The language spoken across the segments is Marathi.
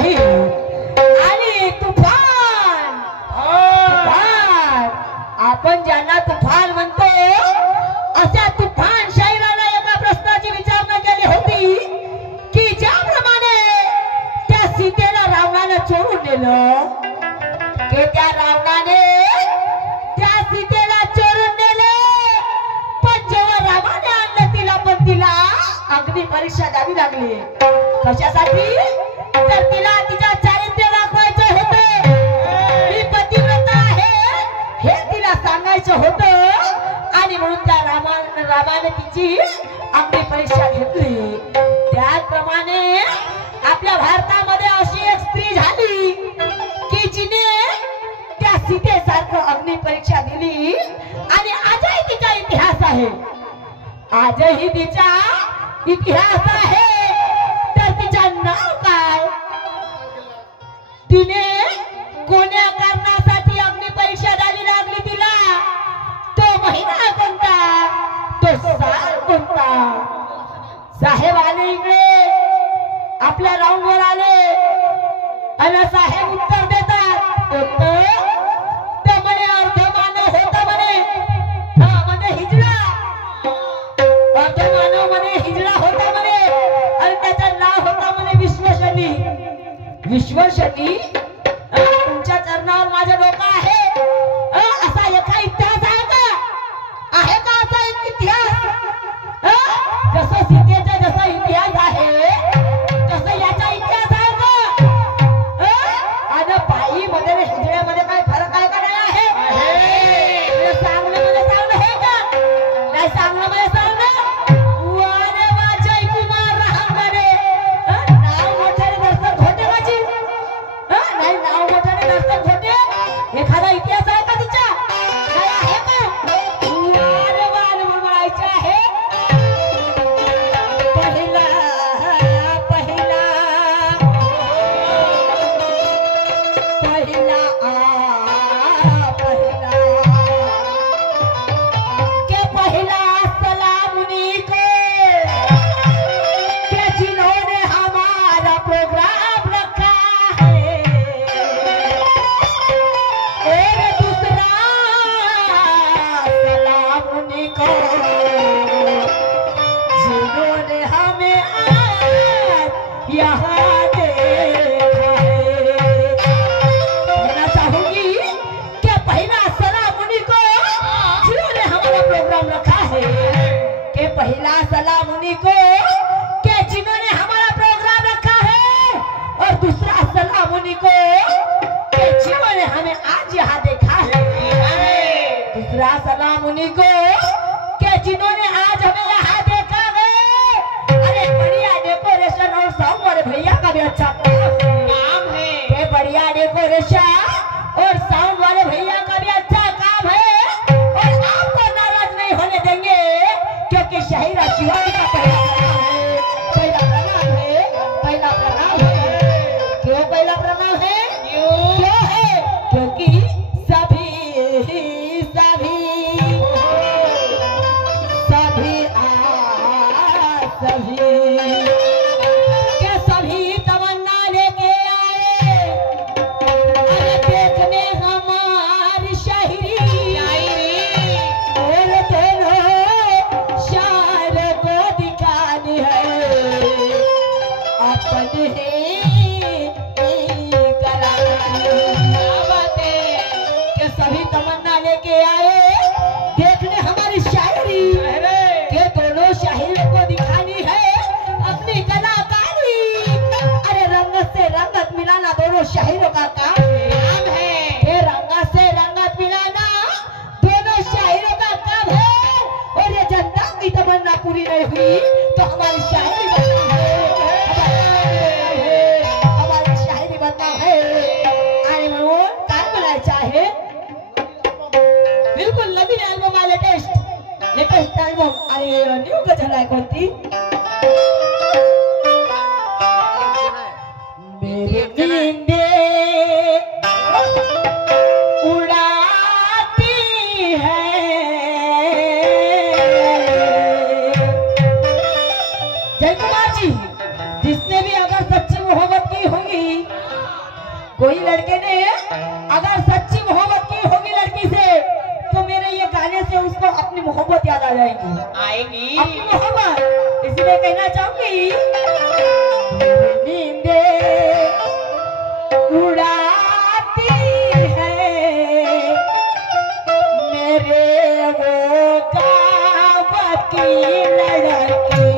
नाही आणि तुफान आपण ज्यांना तुफान म्हणतो अशा तुफान शाहिराला एका प्रश्नाची विचारणा केली होती की ज्याप्रमाणे त्या सीतेला रावणानं चोरून नेलं की त्या रावणाने त्या सीतेला चोरून नेले पण जेव्हा रामाने आणलं तिला पण तिला अग्नी परीक्षा द्यावी लागली कशासाठी तर तिला तिच्या चारित्र्य दाखवायचं होतं मी पतिव्रता आहे हे तिला सांगायचं होतं आणि म्हणून त्या रामाने तिची अग्नी परीक्षा घेतली त्याप्रमाणे आपल्या भारतामध्ये अशी एक स्त्री झाली की जिने त्या सीतेसारखं अग्नी परीक्षा दिली आणि आजही तिचा इतिहास आहे आजही तिचा इतिहास आहे तर तिचं नाव काय तिने कोण्या कारणासाठी अग्नि परीक्षा द्यावी लागली तिला तो महिना कोणता तो साल कोणता साहेब आले इकडे आपल्या राऊंडवर आले आणि साहेब उत्तर देतात ते म्हणे अर्धमानव होता म्हणे म्हणे हिजडा अर्धमानव म्हणे हिजडा होता म्हणे आणि त्याचं नाव होता म्हणे विश्वशनी विश्वशनी तुमच्या चरणावर माझं डोकं आहे असा एका इतिहास आहे का असा एक इतिहास जसं सीतेचा जसा इतिहास आहे तसं याचा इतिहास आहे का आणि बाई मध्ये हिजड्यामध्ये काय फरक आहे का नाही आहे सांगणं मध्ये सांगणं हे का नाही सांगणं मध्ये सांगणं वारे वाजय कुमार राहणारे नाव मोठ्याने दर्शक होते माझी नाही नाव मोठ्याने दर्शक होते एखादा इतिहास आहे का तिचा नाही आहे का वारे वारे म्हणायचे आहे पहिला पहिला पहिला पहिला के पहिला सलाम उन्हीं को के जिन्होंने हमारा प्रोग्राम रखा है और दूसरा सलाम उन्हीं को जिन्होंने हमें आज यहाँ देखा है कहना चाहूंगी कि पहला सलाम उन्हीं को जिन्होंने हमारा प्रोग्राम रखा है कि पहला सलाम उन्हीं को कि जिन्होंने हमारा प्रोग्राम रखा है और दूसरा सलाम उन्हीं को कि जिन्होंने हमें आज यहाँ देखा है दूसरा सलाम उन्हीं को कि जिन्होंने आज हमें यहाँ देखा है अरे बढ़िया डेकोरेशन और साउंड वाले भैया का भी अच्छा काम है ये बढ़िया डेकोरेशन और साउंड वाले भैया का भी अच्छा काम है और आपको नाराज नहीं होने देंगे क्योंकि शहीरा शिवाजी का पहला प्रणाम है पहला प्रणाम है क्यों पहला प्रणाम है क्यों है क्योंकि सभी सभी सभी सभी के सभी तमन्ना लेके आए अरे देखने हमारी शायरी और दोनों शायर को दिखानी है अपने के सभी तमन्ना लेके आए देखने हमारी शायरी के दोनों शायरों को दिखानी है अपनी कलाकारी अरे रंगत से रंगत मिलाना दोनों शायरों का काम है ये रंगत से रंगत मिलाना दोनों शायरों का काम है और ये जनता की तमन्ना पूरी नहीं हुई तो हमारी शायरी बदनाम है हमारी शायरी बदनाम है आणि म्हणून काय म्हणायचं आहे बिलकुल नवीन अल्बम आहे लेटेस्ट अल्बम आणि न्यू गझल आहे कोणती मेरी नींदे उड़ाती है जय कुमार जी जिसने भी अगर सच्ची मोहब्बत की होगी कोई लड़के ने अगर सच्ची मोहब्बत की होगी लड़की से तो मेरे ये गाने से उसको अपनी मोहब्बत याद आ जाएगी, अपनी मोहब्बत। इसलिए कहना चाहूंगी, नींदे उड़ाती है मेरे वो गाँव की लड़की,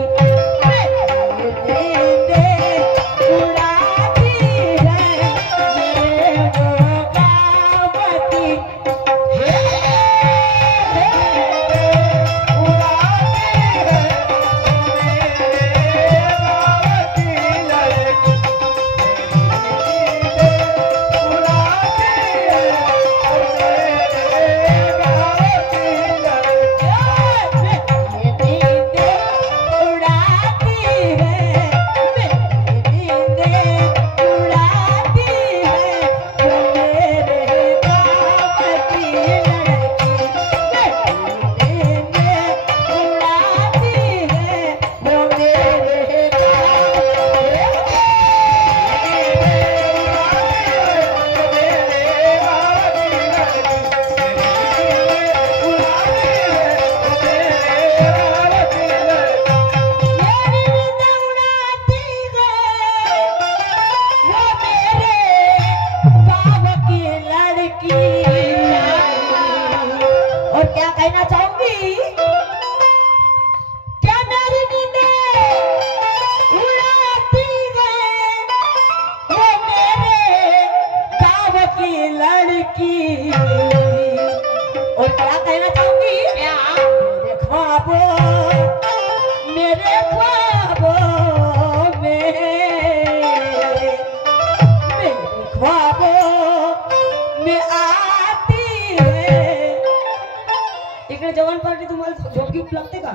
जवान पार्टी तुम्हाला झोप घेऊ लागते का?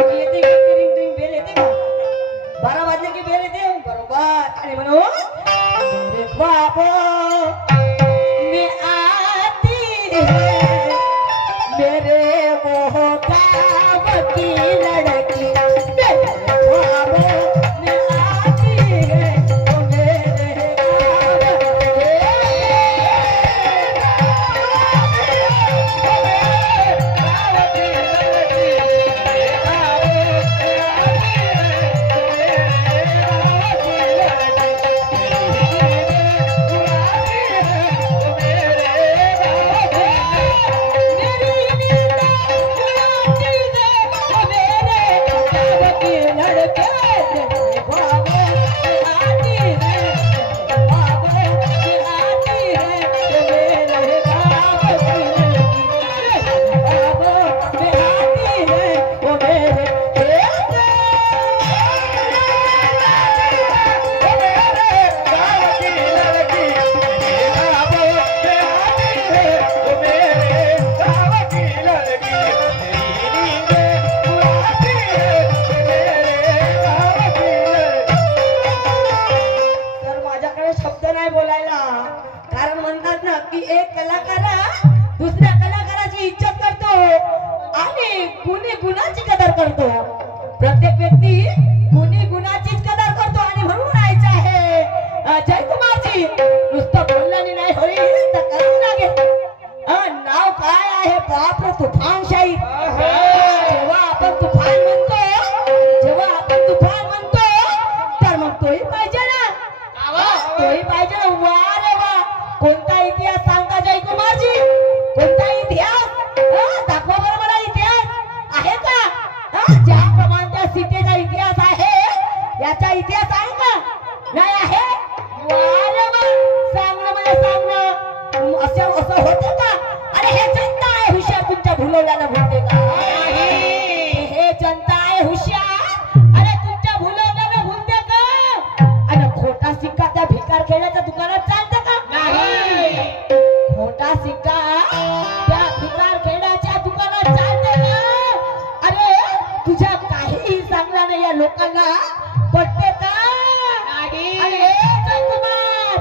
येते का रिंग रिंग बेल येते का? 12 वाजले की बेल येते बरोबर आणि म्हणून मेरे ख्वाबों में आती है मेरे वो गाँव की लड़की, मेरे ख्वाबों में आती है वो मेरे करतो। प्रत्येक व्यक्ती गुणी गुणाचीच कदर करतो आणि म्हणून म्हणायचं आहे जयकुमारजी नुसतं बोलल्याने नाही होईल तर करू लागेल। नाव काय आहे बापरे तुफान शाही। जेव्हा आपण तुफान म्हणतो तर मग तोही पाहिजे ना, तोही पाहिजे ना। वा रे वा, कोणता इतिहास सांगता जयकुमारजी, कोणता इतिहास दाखवा बरं मला। इतिहास आहे का? ज्याप्रमाणे त्या सीतेचा इतिहास आहे याचा इतिहास आहे का? नाही आहे। वा रे वा, सांग ना मला, सांग ना। असं होतं का? अरे हे जनता आहे हुशार, तुमच्या भुलवल्याला भुलते का? हे जनता आहे हुशार, अरे तुमच्या भुलवल्याला भुलते का? आणि खोटा सिक्का त्या भिकार खेळण्याच्या दुकानात चालतं का? नाही। खोटा सिक्का त्या भिकार खेळण्याच्या दुकानात चालते का? अरे तुझ्या काहीही सांगला नाही या लोकांना पटते का? नाही। अरे जयकुमार,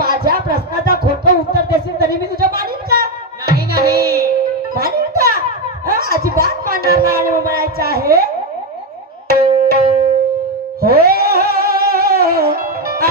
माझ्या प्रश्नाचा खोटं उत्तर देशील तरी मी तुझ्या मानीन का? नाही नाही मानीन का? अजिबात मानणार नाही। आणि म्हणायचं आहे हो आ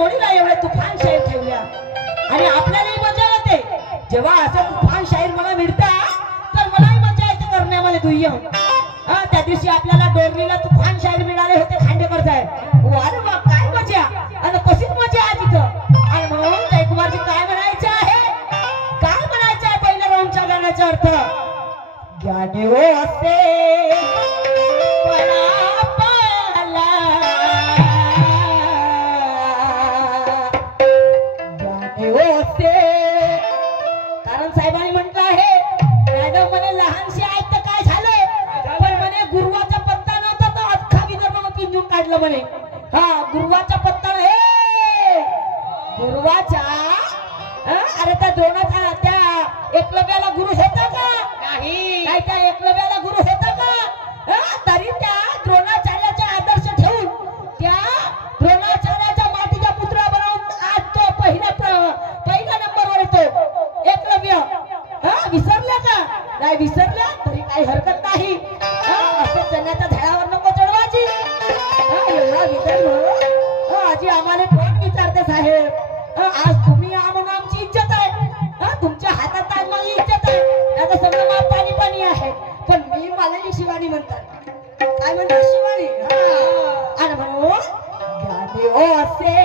जोडीला एवढे तुफान शाहीर ठेवल्या आणि आपल्यालाही मजा येते जेव्हा असं तुफान शाहीर मला मिळतात तर मलाही मजा येते करण्यामध्ये दुय्यम त्या दिवशी आपल्याला डोरलीला तुफान शाहीर मिळाले होते खांडेकर साहेब अरे वा काय मजा आणि कशीच मजा आहे तिथं आणि म्हणून जयकुमारजी काय म्हणायचे आहे पहिल्या राऊंडच्या गाण्याचा अर्थ ज्ञानी हो असे कारण साहेबांनी म्हटलं आहे मॅडम म्हणे लहानशी आहेत तर काय झालं पण म्हणे गुरुवाचा पत्ता नव्हता तर अख्खा विदर्भ पिंजून काढलं म्हणे हा गुरुवाचा पत्ता हे गुरुवाचा अरे त्या द्रोणाचा त्या एकलव्याला गुरु होता का नाही काय त्या एकलव्याला गुरु होता का तरी त्या द्रोणाचार्याचा आदर्श ठेवून त्या द्रोणाचार्याच्या मातीचा पुतळा बनवून आज तो पहिला नंबरवर येतो एकलव्य विसरला का नाही विसरला तरी काही हरकत नाही असं चण्याच्या झाडावर नको चढवायची एवढा विदर्भ आजी आम्हाला कोण विचारते साहेब आज तुम्ही म्हणून आमची इज्जत आहे तुमच्या हातात आज माझी इज्जत आहे आता सगळं माप पाणी पाणी आहे पण मी मला शिवानी म्हणतात काय म्हणतात शिवानी आणि म्हणून ज्ञानी हो असे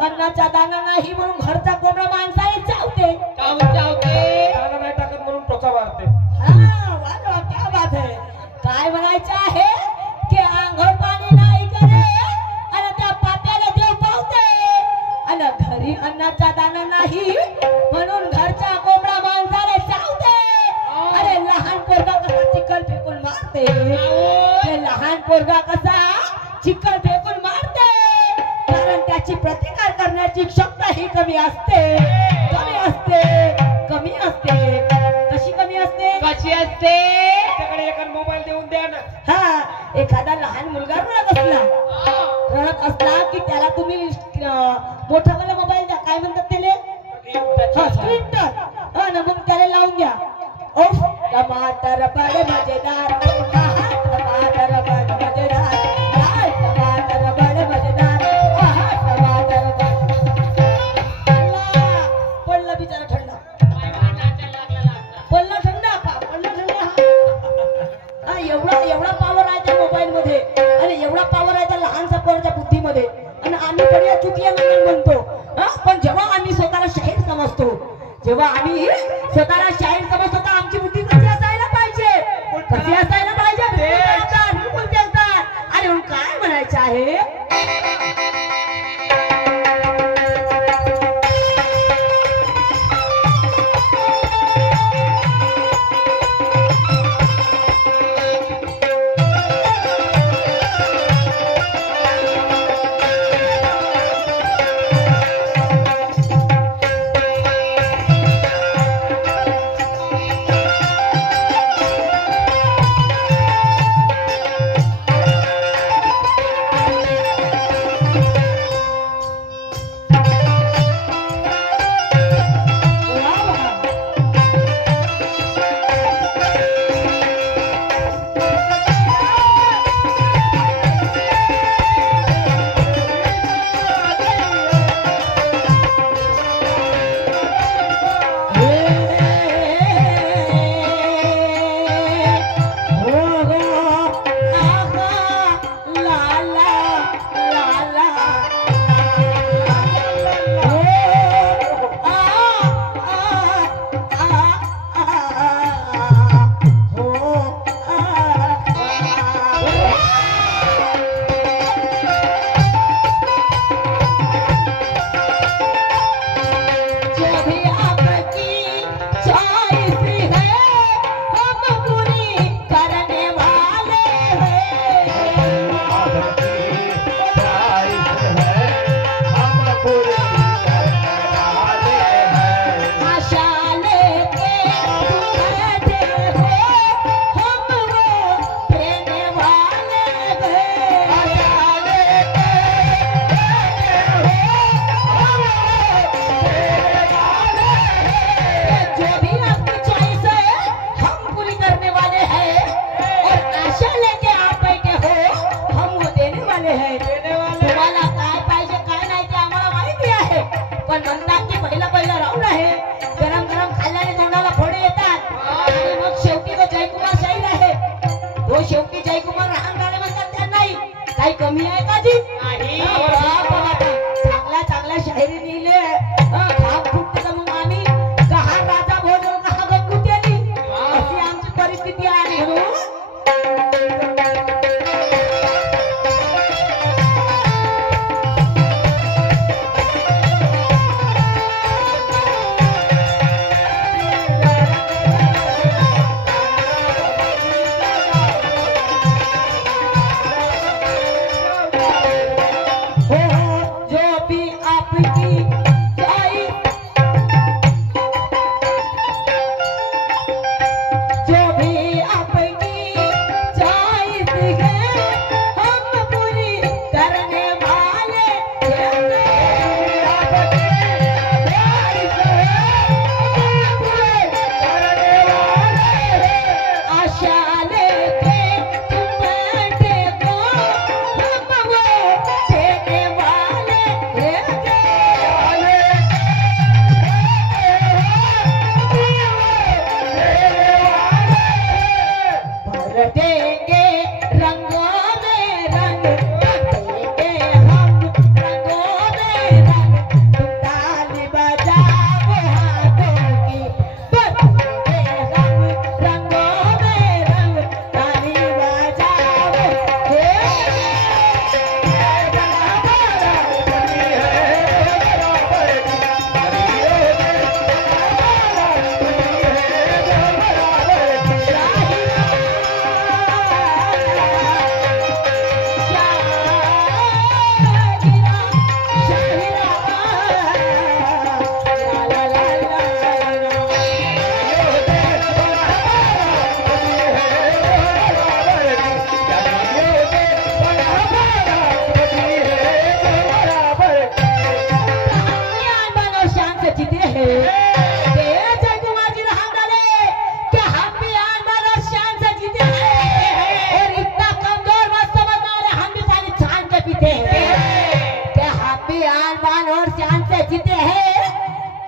अन्नाचा दाना नाही म्हणून घरचा कोंबडा माणसाने चावते. दाना नाही टाकत म्हणून टोचा मारते. हा, वा वा, क्या बात है. काय म्हणायचं आहे की आंघोळ पाणी नाही करे आणि त्या पाप्याला देव पावते आणि घरी अन्नाचा दाना नाही म्हणून घरचा कोंबडा माणसाने चावते. अरे लहान पोरगा कसा चिखल फेकून मारते. ते लहान पोरगा कसा चिखल फेकून मारते कारण त्याची प्रतिकार करण्याची क्षमता ही कमी असते. कशी कमी असते. त्याच्याकडे एक मोबाईल देऊन द्या ना. हा, एखादा लहान मुलगा रडत असला की त्याला तुम्ही मोठा वाला मोबाईल द्या. काय म्हणतात त्याला? Screen touch. मग त्याला लावून द्या. ओफ, टमाटर बडे मजेदार, टमाटर बडे मजेदार, टमाटर बडे मजेदार, टमाटर पडला बिचारा थंडा. पडला थंडा. हा, एवढा पावर आहे त्या मोबाईल मध्ये आणि एवढा पावर आहे त्या लहानसा पोराच्या बुद्धीमध्ये. आणि आम्ही बऱ्या चुकीया म्हणतो. पण जेव्हा आम्ही स्वतःला शाहीर समजतो, जेव्हा आम्ही स्वतःला शाहीर समजतो तर आमची बुद्धी कशी असायला पाहिजे. बिलकुल बोलतात. आणि म्हणून काय म्हणायचं आहे शेवटी जयकुमार राहणार म्हणतात त्या नाही काही कमी आहे का जी चांगल्या चांगल्या शाहिरी लिहिले खाप फुटते तर मग आम्ही कहा राजा भोजन कहा गंगुती आली अशी आमची परिस्थिती आहे म्हणून जो भी आपकी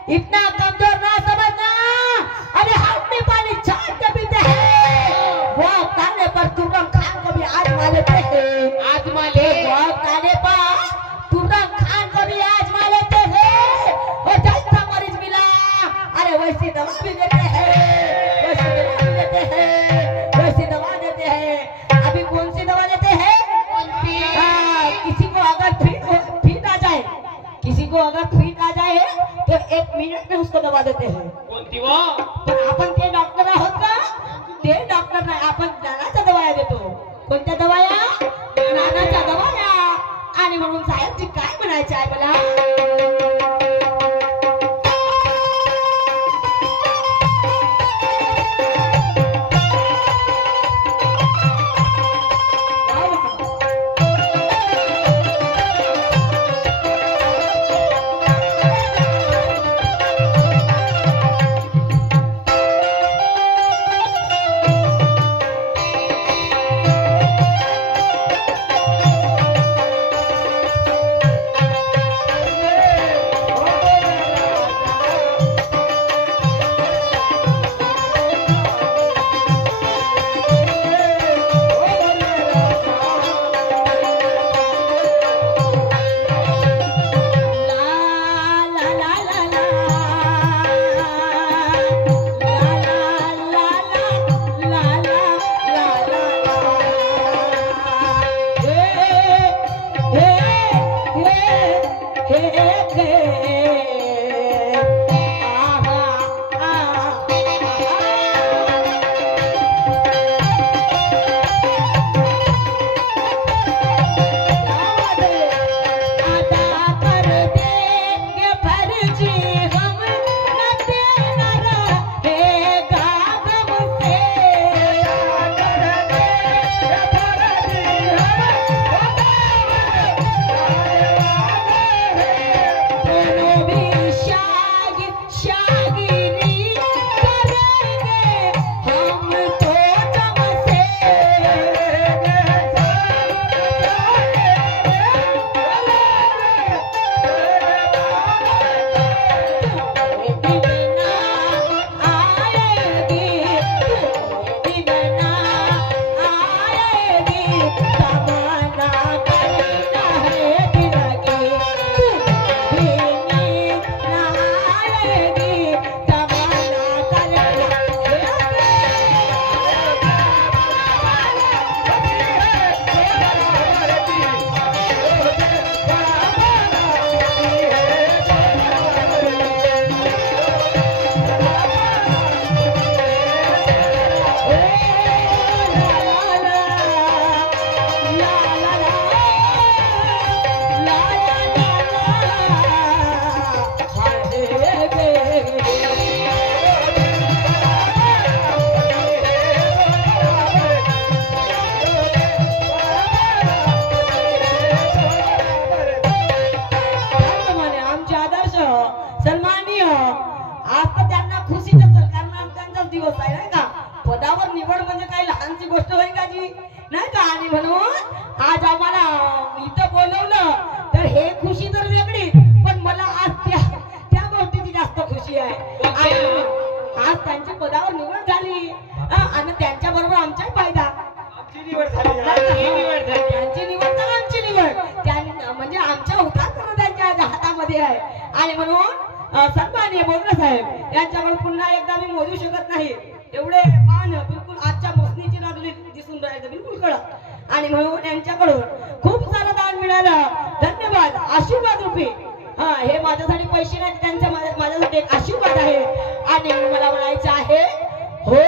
इतना कमजोर ना समझना। अरे हाथ में पानी छान के पीते हैं, वो ताने पर तुरंग खान को भी आजमा लेते हैं। आजमा ले। वो ताने पर तुरंग खान को भी आजमा लेते हैं। और जैसा मरीज मिला, अरे वैसी दवा भी देते हैं, वैसी दवा भी देते हैं, वैसी दवा देते हैं। अभी कौन सी दवा देते हैं? किसी को अगर फिट आ जाए, किसी को अगर फिट आ जाए तो 1 मिनिट में उसको दवा देते हैं। कोणती व? पण आपण ते डॉक्टर आहोत का? ते डॉक्टर नाही, आपण ज्ञानाच्या दवाया देतो. कोणत्या दवाया? ज्ञानाच्या दवाया. आणि म्हणून साहेबजी काय म्हणायचे आहे मला? आज आम्हाला इथं बोलवलं तर हे खुशी तर वेगळी, पण मला आज त्या गोष्टीची जास्त खुशी आहे. आज त्यांच्या पदावर निवड झाली आणि त्यांच्या बरोबर आमचा फायदा. आमची निवड झाली. त्यांची निवड तर आमची निवड, म्हणजे आमच्या हुतात्मा त्यांच्या हातामध्ये आहे. आणि म्हणून सन्माननीय बोगरे साहेब यांच्याकडे पुन्हा एकदा मी मोजू शकत नाही, एवढे मान बिलकुल आजच्या मोसनीची लागली दिसून राहायचं बिलकुल कळत. आणि म्हणून यांच्याकडून खूप सारं दान मिळालं. धन्यवाद. आशीर्वाद रूपी हे माझ्यासाठी पैसे नाही, त्यांच्या माझ्यासाठी एक आशीर्वाद आहे. आणि मला म्हणायचं आहे हो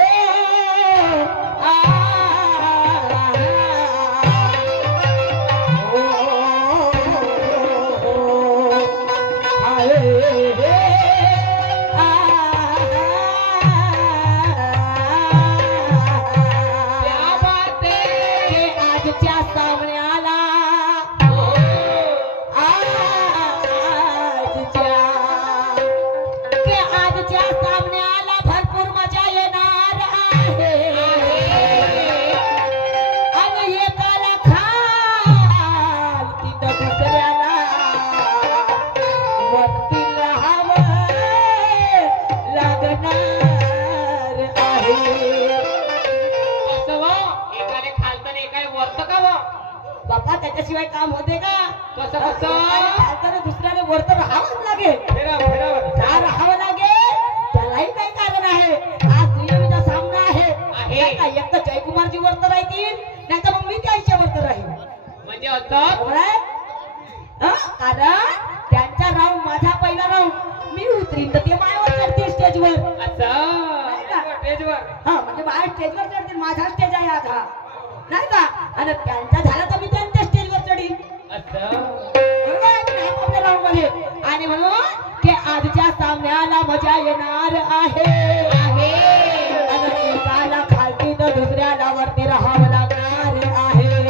वरती राहावं त्याच्याशिवाय काम होते का? कसं कसं? त्याला दुसऱ्याने वर तर राहावंच लागेल. फेरा फेरा का राहावं लागेल? त्यालाही काही कारण आहे. आज दुय्यमीचा सामना आहे. नाही का? एक तर जयकुमारजी वर तर राहतील, नाही तर मग मी त्याच्या वर तर राहील. म्हणजे असं बरोबर आहे? कारण त्यांचा राऊंड माझा पहिला राऊंड मी उतरीन तर ते मायावर चढतील स्टेजवर. असं स्टेजवर हा म्हणजे माझ्या स्टेजवर चढतील. माझा स्टेज आहे आज हा, नाही का? आणि त्यांचा झाला तर मी त्यांच्या स्टेजवर चढीन. असं बरोबर आहे की नाही आपल्या राऊंड मध्ये? आणि म्हणून की आजच्या सामन्याला मजा येणार आहे. आणि एकाला खालती तर दुसऱ्याला वरती राहावं लागणार आहे.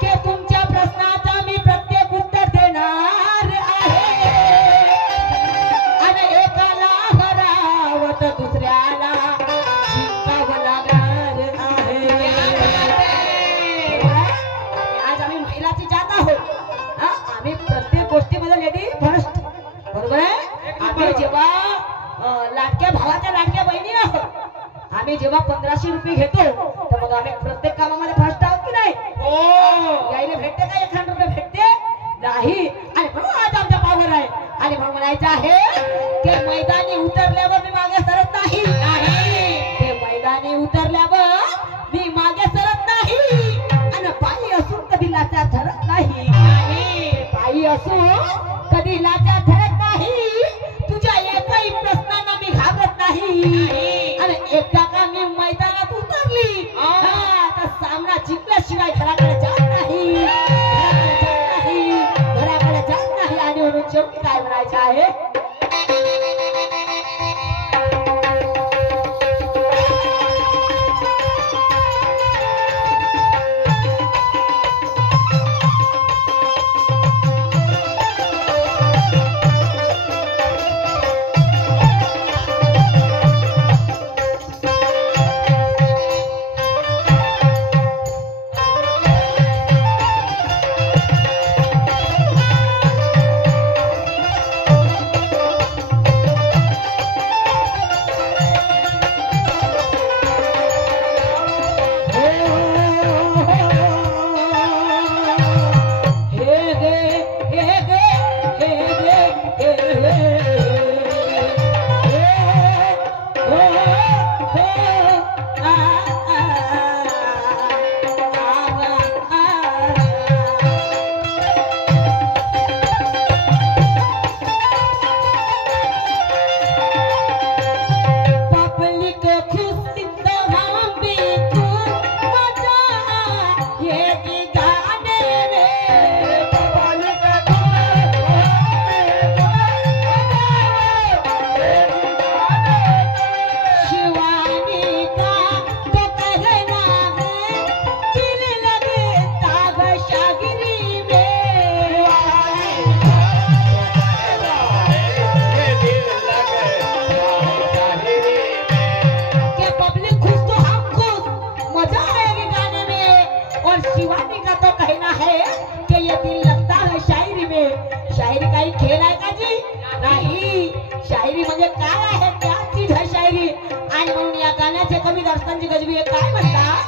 की तुमच्या प्रश्नाचा मी प्रत्येक उत्तर देणार आहे. आणि एकाला हरावं तर दुसऱ्याला जिंकावं लागणार आहे. आज आम्ही महिलाची जात आहोत. आम्ही प्रत्येक गोष्टीमध्ये लेडी फर्स्ट. बरोबर आहे? आम्ही जेव्हा लाडक्या भावाच्या लाडक्या बहिणी आहोत, आम्ही जेव्हा 1500 रुपये घेतो तर मग आम्ही प्रत्येक कामामध्ये फर्स्ट आहोत की नाही? यायला भेटते का 1000 रुपये भेटते नाही. आणि म्हणून आज आमचा पावर आहे. आणि म्हणून म्हणायचं आहे की मैदानी उतरल्यावर मी मागे सरत नाही. ते मैदानी उतरल्यावर मी मागे सरत नाही. आणि पायी असून कधी लाचार ठरत नाही. पायी असून कधी लाचार ठरत नाही. तुझ्या एकही प्रश्नांना मी घाबरत नाही. आणि एकदा का मी मैदानात उतरली तर सामना जिंकल्याशिवाय घराकडे जात नाही. घराकडे जात नाही. आणि म्हणून शेवटी काय म्हणायचं आहे? दर्शनांची गजबी आहे. काय म्हणता?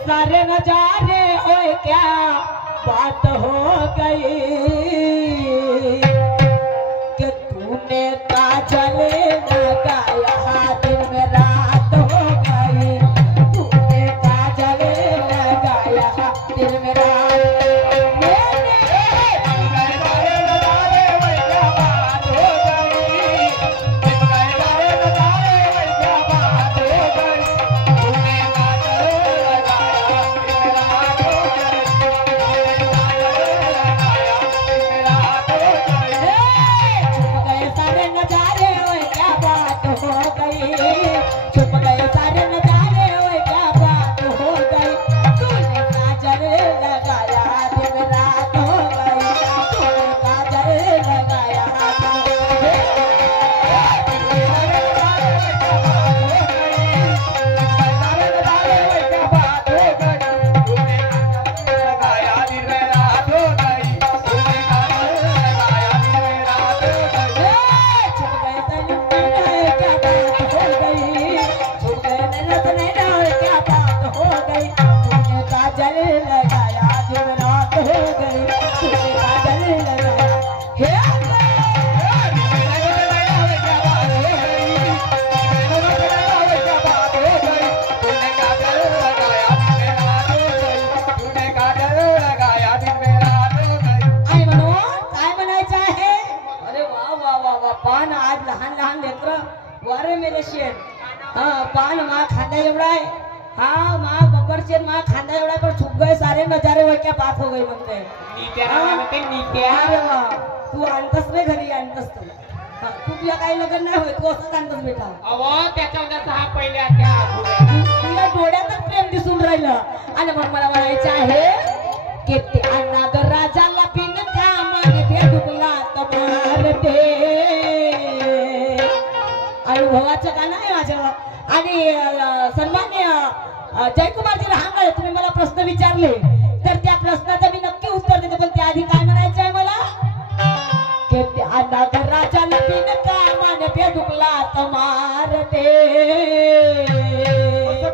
सारे नजारे ओए क्या बात हो गई कि तूने काजल लगाया दिन में रात हो गई तूने काजल लगाया दिन में रात वारे मेरे शेर पान मा खांदा एवढा आहे हाँ माँ बब्बर शेर माँ खांदा एवढा पर छुप गए सारे नजारे वो क्या बात हो गई म्हणते अरे वाह तू आणतस नाही घरी आणतस तू तू तुला काही लग्न नाही होय तू असंच आणतस बेटा अहो त्याच्यावर हा पहिल्या त्या तुला डोळ्यातच प्रेम दिसून राहिलं आणि मग मला म्हणायचं आहे की त्या नागराजाला पिन कामाने भेटुकला तमारते अनुभवाचं गाणं आहे माझं आणि सन्मान्य जयकुमारजी रहांगळे तुम्ही मला प्रश्न विचारले तर त्या प्रश्नाचं मी नक्की उत्तर देते पण त्याआधी काय म्हणायचं आहे मला की त्या नागराजाला पिन कामाने भेटुकला तमारते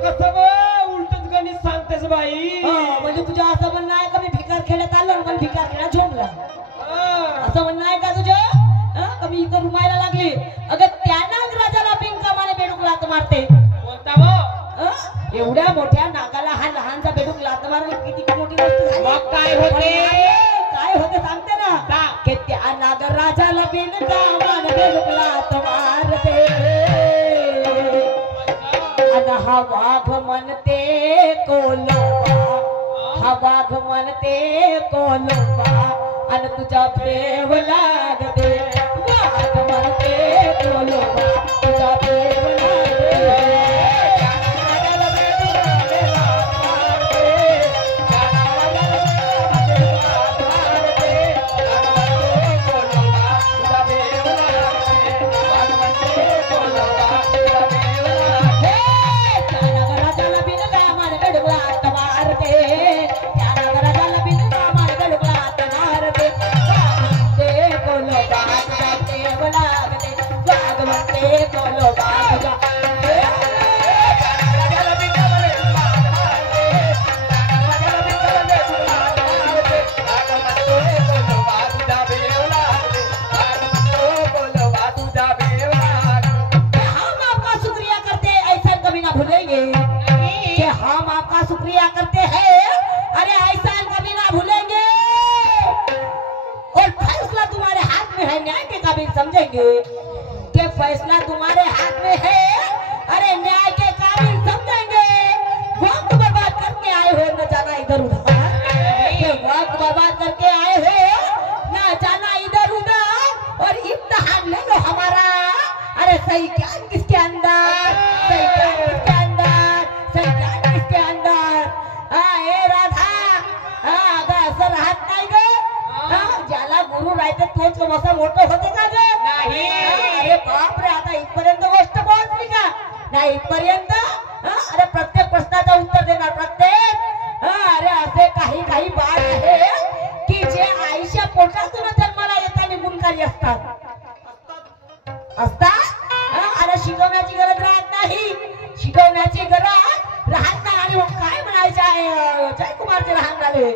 कसं उलटच गणित सांगतेस बाई म्हणजे तुझं असं म्हणणं आहे का मी भिकार खेळत आलो पण भिकार खेळा झोंबला असं म्हणणं आहे का तुझं मी इथं रुमायला लागली अगं त्या नागराजाला बिनकामाने बेडूक लात मारते एवढ्या मोठ्या नागाला हा लहानचा बेडूक लात मारणे किती मोठी गोष्ट झाली मग काय होते काय होते सांगते ना की त्या नागराजाला बिनकामाने बेडूक लात मारते आणि हा वाघ म्हणते कोलोबा हा वाघ म्हणते कोलोबा आणि तुझा प्रेम लागते वाघ म्हणते कोलोबा तुझा प्रेम लागते शुक्रिया करते हैं अरे ऐसा कभी ना भूलेंगे और फैसला तुम्हारे हाथ में है न्याय के काबिल समझेंगे कि फैसला तुम्हारे हाथ में है अरे न्याय के काबिल समझेंगे वक्त बर्बाद करके आए हो न जाना इधर उधर वक्त बर्बाद करके आए हो न जाना इधर उधर और इम्तिहान ले लो हमारा अरे सही ज्ञान किसके अंदर सही ज्ञान किसके अंदर सही ज्ञान किसके अंदर ज्याला गुरु राहते तोच मसा मोठं होते का ग नाही अरे बाप रे आता इथपर्यंत गोष्ट पोहोचली का नाही इथपर्यंत अरे प्रत्येक प्रश्नाचं उत्तर देणार प्रत्येक अरे असे काही काही बाळ आहे की जे आईच्या पोटातून जन्माला येताना गुणकारी असतात अरे शिकवण्याची गरज राहत नाही शिकवण्याची गरज राहत नाही आणि काय म्हणायचं आहे जयकुमारचे लहान झाले.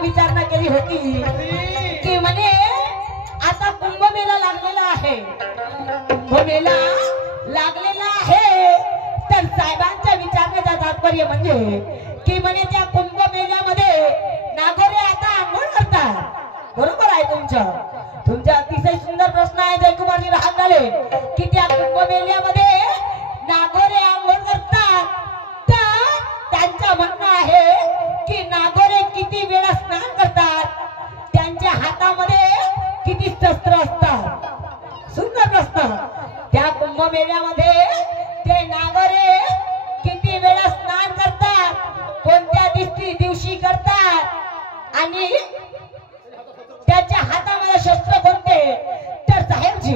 विचारणा केली होती की म्हणे आता कुंभमेळा लागलेला आहे. कुंभमेळा लागलेला आहे तर साहेबांच्या विचारण्याचा तात्पर्य म्हणजे की म्हणे त्या कुंभमेळ्यामध्ये नागोरे आता आंघोळ करतात. बरोबर आहे तुमचा अतिशय सुंदर प्रश्न आहे जयकुमारजी लहान झाले की त्या कुंभमेळ्यामध्ये नागोरे आंघोळ करतात. तर त्यांचं म्हणणं आहे की नागोरे किती वेळा स्नान करतात, त्यांच्या हातामध्ये किती शस्त्र असतात. सुंदर प्रश्न. त्या कुंभमेळ्यामध्ये ते नागोरे किती वेळा स्नान करतात, कोणत्या दिवशी करतात आणि त्याच्या हातामध्ये शस्त्र कोणते. तर साहेबजी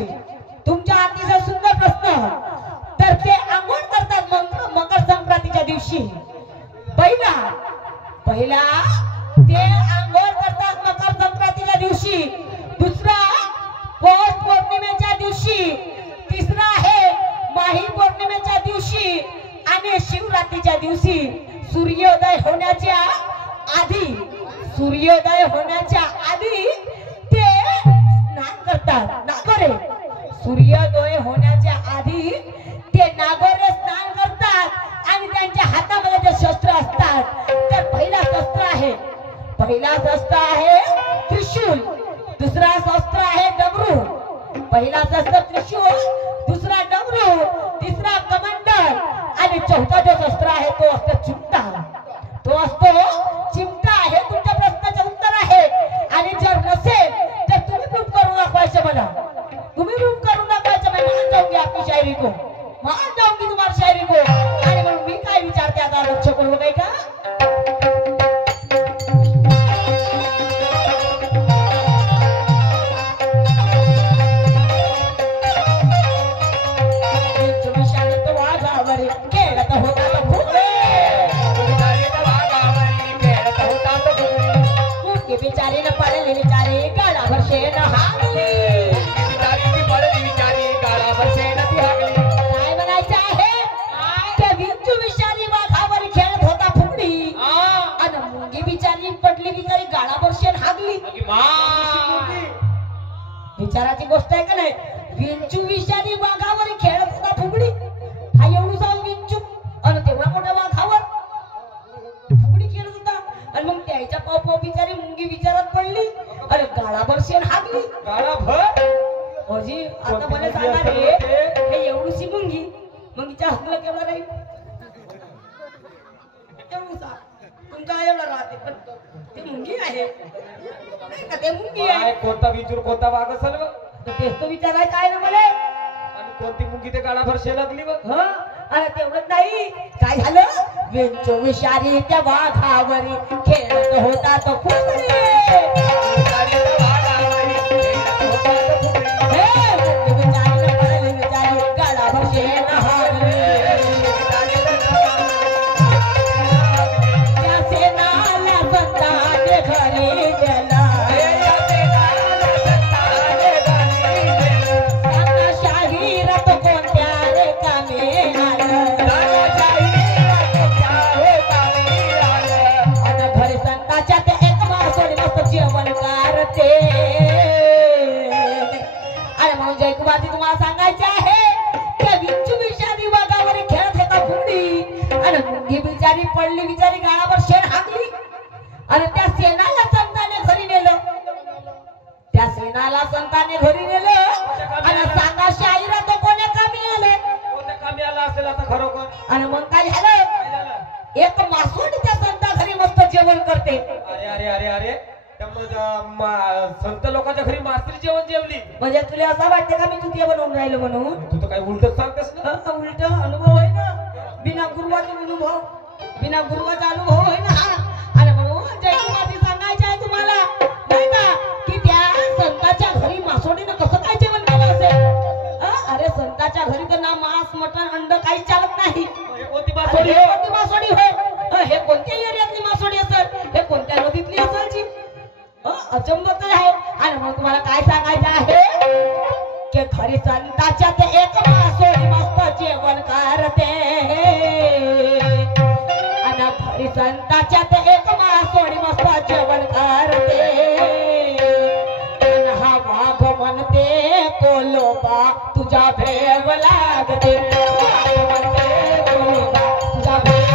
तुमच्या अतिशय सुंदर प्रश्न. तर ते आंघोळ करतात मकर संक्रांतीच्या दिवशी. पहिला ते आंघोळ करतात मकर संक्रांतीच्या दिवशी. दुसरा पौष पौर्णिमेच्या दिवशी. तिसरा आहे माही पौर्णिमेच्या दिवशी आणि शिवरात्रीच्या दिवशी. सूर्योदय होण्याच्या आधी ते स्नान करतात नागोरे. सूर्योदय होण्याच्या आधी ते नागोरे स्नान करतात आणि त्यांच्या हातामध्ये जे शस्त्र असतात. तर पहिला शस्त्र आहे त्रिशूल, दुसरा शस्त्र आहे डमरू. पहिला शस्त्र त्रिशूल, दुसरा डमरू, तिसरा कमंडल आणि चौथा जो शस्त्र आहे तो असतो चिमटा. हे तुमच्या प्रश्नाचे उत्तर आहे. आणि जर नसेल तर तुम्ही प्रूफ करून दाखवायचे मला. मैं मान जाऊंगी आपकी शायरी को, मान जाऊंगी तुम्हारी शायरी को. आणि म्हणून मी काय विचारते आता लक्ष करू काय का. बिचारी न पडली बिचारी गाडावर शेण हागली. काय म्हणायचं आहे त्या विंचू विषारी वाघावर खेळत होता फुगडी आणि मुंगी बिचारी पडली बिचारी गाडावर शेण हागली. विचाराची गोष्ट आहे का नाही. विंचू विषारी वाघावर खेळत होता फुगडी. हा एवढूसा विंचू आणि तेवढा मोठ्या वाघावर फुगडी खेळत होता. आणि मग त्याच्या पाव बिचारी मुंगी विचारात पडली अरे गाडाभर शेण हागली. आता मला सांगा रे हे एवढीशी मुंगीच्या हाकला केवढा राहील. तुमचा एवढा राहते पण ते मुंगी आहे नाही का. ते मुंगी आहे. कोणता विंचूर कोणता वाघ असेल ग. तेच तो विचारायचं आहे ना मला. आणि कोणती मुंगी ते गाडाभर शेण लागली बघ. अरे तेवढंच नाही काय झालं. विंचू विषारी त्या वाघावरी खेळत होता तो फुगडी. तुम्हाला सांगायचे आहे त्या विंचू विषारी वाघावर खेळत होता फुगडी आणि मुंगी बिचारी पडली बिचारी गाळावर शेण हाकली आणि त्या सेनाला संताने घरी नेलं. आणि सांगा शाहीरा तो कोण्या कामी आलं असेल आता खरोखर. आणि मग काय झालं एक मासोड त्या संता घरी मस्त जेवण करते. अरे संत लोकांच्या घरी मास्त्री जेवण जेवली म्हणजे तुला असं वाटतं का मी तुझे बनवून राहिलो म्हणून. तू तर काही उलट सांगतेस ना. उलट अनुभव आहे ना. बिना गुरुवाचा अनुभव आहे ना. हा आणि म्हणून जयकुमारजी काही चालत नाही. हे कोणती अरे मासोळी हे हो? कोणती मासोळी हो? हे कोणत्या एरियातली मासोळी असेल? हे कोणत्या नदीतली असेलची? अचंबत आहे. आणि मग तुम्हाला काय सांगायचं आहे की खरी संताच्या ते एक मासोळी मस्त जेवण करते. आणि खरी संताच्या ते एक मासोळी मस्त जेवण करते. आणि हा वाघ म्हणते कोलोबा तुझ्या भेव लागते. वाघ म्हणते कोलोबा तुझ्या भेव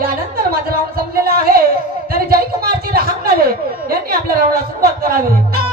यानंतर माझं राऊंड संपलेलं आहे. तरी जयकुमारजी रहांगणाले यांनी आपल्या राऊंडला सुरुवात करावी.